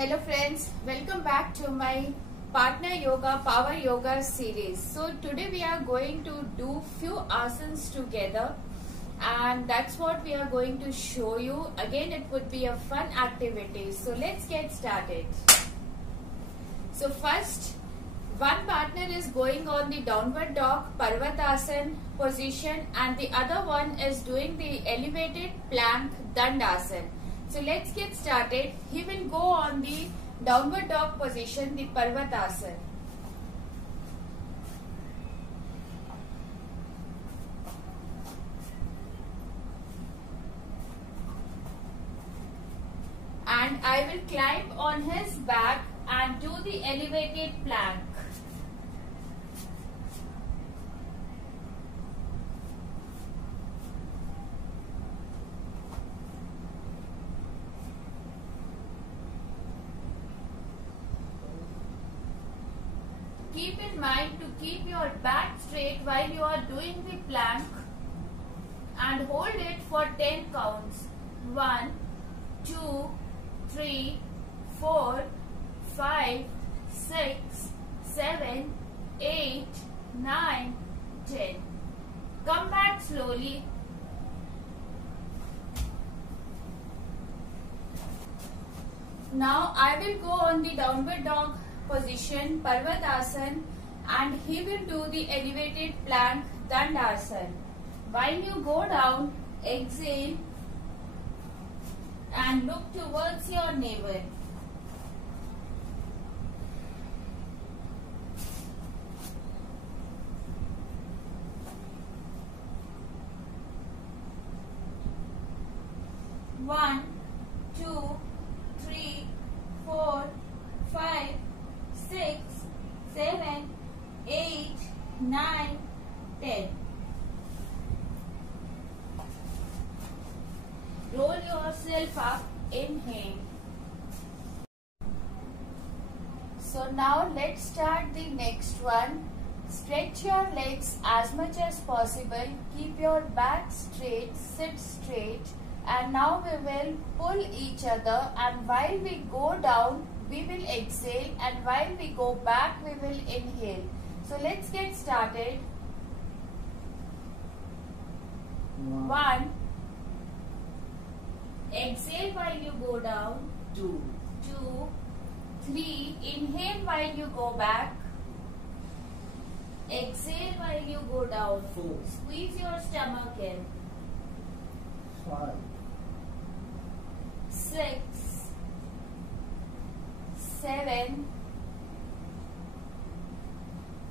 Hello friends, welcome back to my partner yoga power yoga series. So today we are going to do few asanas together and that's what we are going to show you. Again it would be a fun activity. So let's get started. So first one partner is going on the downward dog Parvatasana position and the other one is doing the elevated plank Dandasana. So let's get started. He will go on the downward dog position, the Parvatasana. And I will climb on his back and do the elevated plank. Keep in mind to keep your back straight while you are doing the plank and hold it for 10 counts. 1, 2, 3, 4, 5, 6, 7, 8, 9, 10. Come back slowly. Now I will go on the downward dog position Parvatasana and he will do the elevated plank Dandasana. While you go down, exhale and look towards your navel. One, 2, 3, 4, 5, 6, 7, 8, 9, 10. Roll yourself up, inhale. So now let's start the next one. Stretch your legs as much as possible. Keep your back straight, sit straight. And now we will pull each other, and while we go down, we will exhale, and while we go back, we will inhale. So let's get started. 1. Exhale while you go down. 2. 3. Inhale while you go back. Exhale while you go down. 4. Squeeze your stomach in. 5. 6, 7,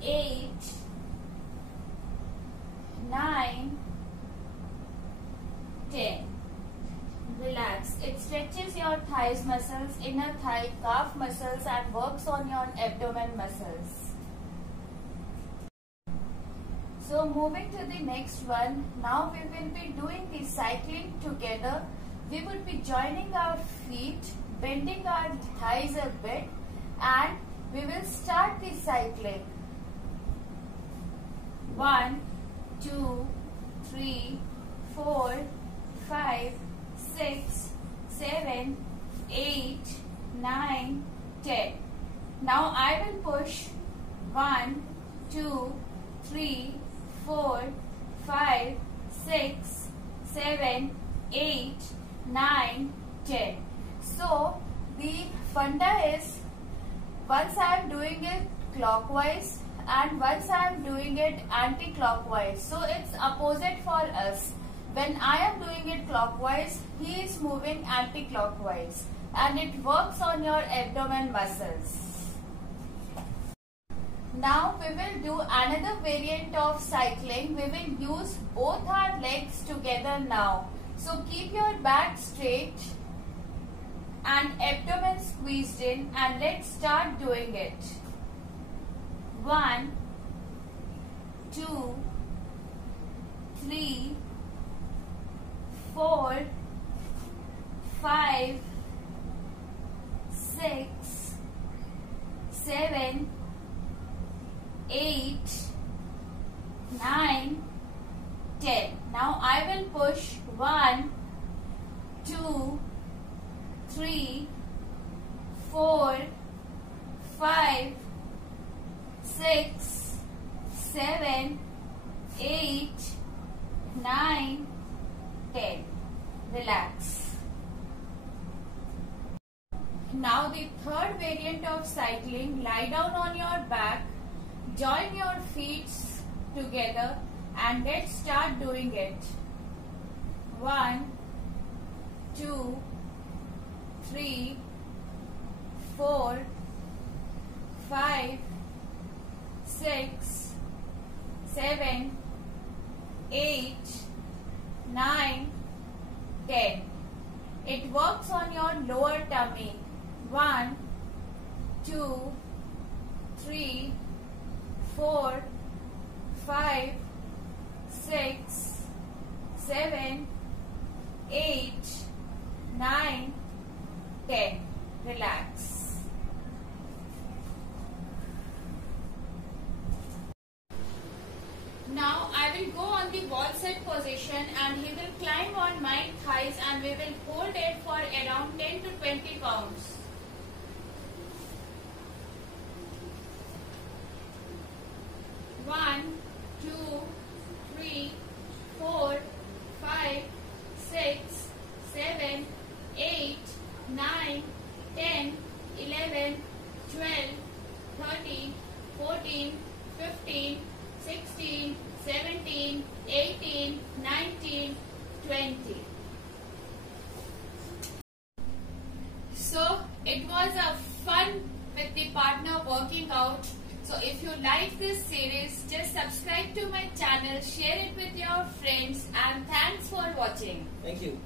8, 9, 10. Relax. It stretches your thighs muscles, inner thigh, calf muscles and works on your abdomen muscles. So moving to the next one. Now we will be doing the cycling together. We would be joining our feet, bending our thighs a bit, and we will start the cycling. 1, 2, 3, 4, 5, 6, 7, 8, 9, 10. Now I will push 1, 2, 3, 4, 5, 6, 7, 8, 9, 10. So the funda is once I am doing it clockwise and once I am doing it anti-clockwise. So it's opposite for us. When I am doing it clockwise, he is moving anti-clockwise and it works on your abdomen muscles. Now we will do another variant of cycling. We will use both our legs together now. So keep your back straight and abdomen squeezed in and let's start doing it. 1, 2, 3, 4, 5, 6, 7, 8, 9, 10. Now I will push 1, 2, 3, 4, 5, 6, 7, 8, 9, 10. Relax. Now the third variant of cycling, lie down on your back, join your feet together and let's start doing it. 1, 2, 3, 4, 5, 6, 7, 8, 9, 10. It works on your lower tummy. 1, 2, 3, 4, 5, 6, 7, 8, 9, 10. Relax. Now I will go on the wall sit position and he will climb on my thighs and we will hold it for around 10 to 20 counts. 1, 2, 3, 4, 5, 6, 7, 8, 9, 10, 11, 12, 13, 14, 15, 16, 17, 18, 19, 20. So it was a fun with the partner working out. So if you like this series, just subscribe to my channel, share it with your friends and thanks for watching. Thank you.